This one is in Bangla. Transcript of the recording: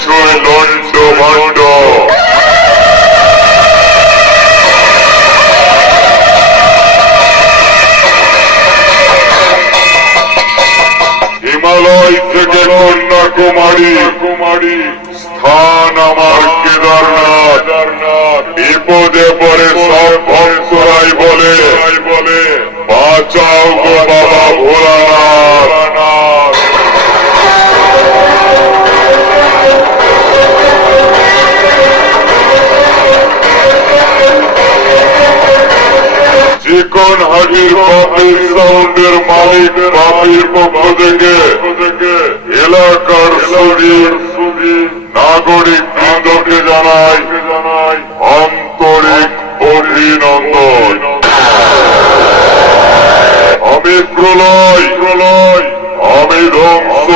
কিছুই লন্ড ভণ্ড। হিমালয় থেকে কন্যাকুমারী স্থান আমার কেদারনাথ। বিপদে পড়ে সব ভক্তরাই বলে বাঁচাও গো বাবা ভোলানাথ। চিকন হাজির বাপির সাউন্ডের মালিক বাপির পক্ষ থেকে এলাকার শরীর নাগরিক বৃন্দকে জানাই আন্তরিক অভিনন্দন। আমি প্রলয়, আমি ধ্বংস।